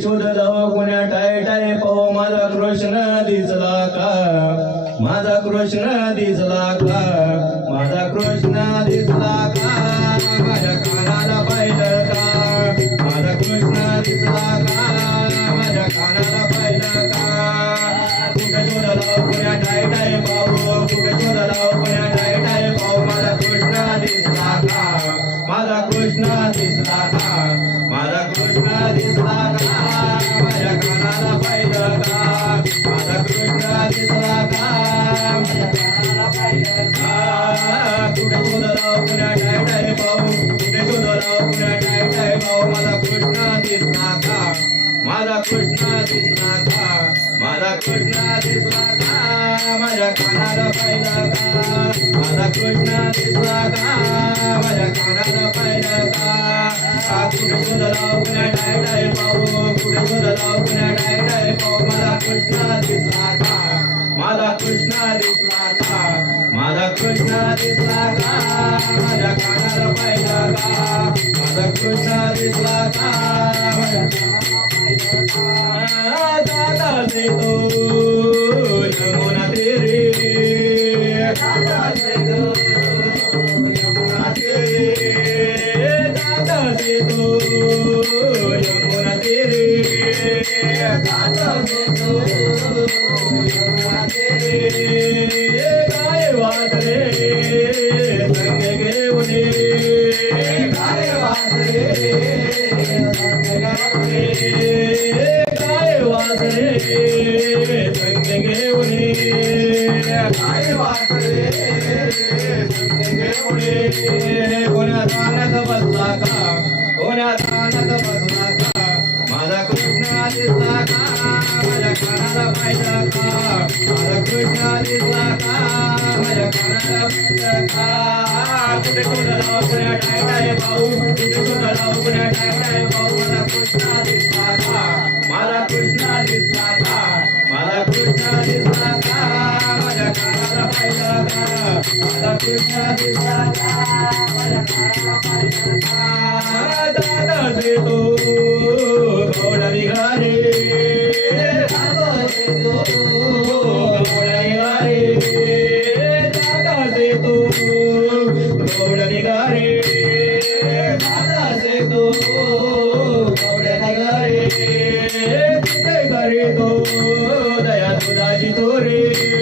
शोधलं कोण्या tie tie पाहू माझा कृष्ण दिसला का? माझा कृष्ण दिसला का? माझा कृष्ण दिसला का? माझ्या कानाला राधा कृष्ण दिसला का माझ्या कानाला पाहिलं का? माझा कृष्ण दिसला का माझ्या कानाला का? कुठे पुण्या पाहू? कुठे पुण्या पाहू? कृष्ण दिसला का माझा कृष्ण दिसला का माझा कृष्ण दिसला का माझ्या कानाला का? माझा कृष्ण दिसला का दादा से तो घेऊने काय वासरे घेऊने कोण्या तानात बसला का कोण्या बसला का माझा दिसला का माझ्या कानाला पाहिला का माझा दिसला का माझ्या कानाला पाहिला का कुठे शोधला पुण्या टाय टाय पाहू कुठे शोधला पुण्या टाय भाऊ मला दया माझा कृष्ण तो रे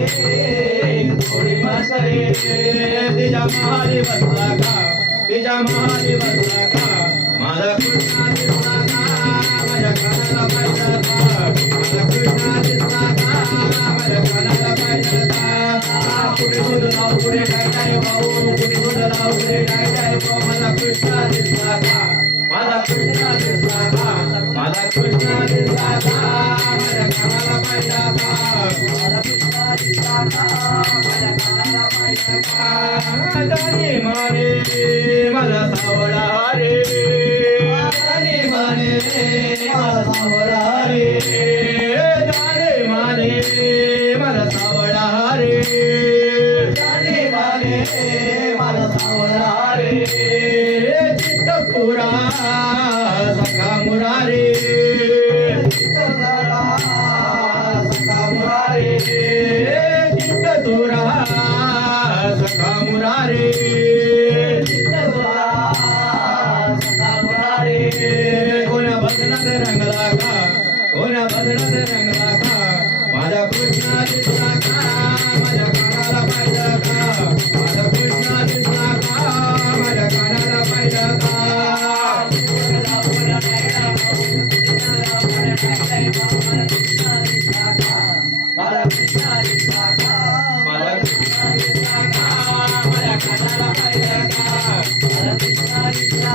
राज जे थोडी मस्करी तिच्या महाली बसला का तिच्या महाली बसला का माझा कृष्णा दिसला का? माझ्या कानाला पाहिजे का माझा कृष्णा दिसला का? माझ्या कानाला पाहिजे का कुठे शोध लाव कुठे काय काय पाहू कुठे शोध लाव कुठे काय काय पाहू माझा कृष्णा दिसला का माझा कृष्णा दिसला का माझा कृष्णा दानी सावळा रे तुरा सखा मुरारे. चित्त तुरा सखा मुरारे. कोण्या भजनात रंगला का? कोण्या रंगला का? माझ्या कृष्णा दिसला का माझ्या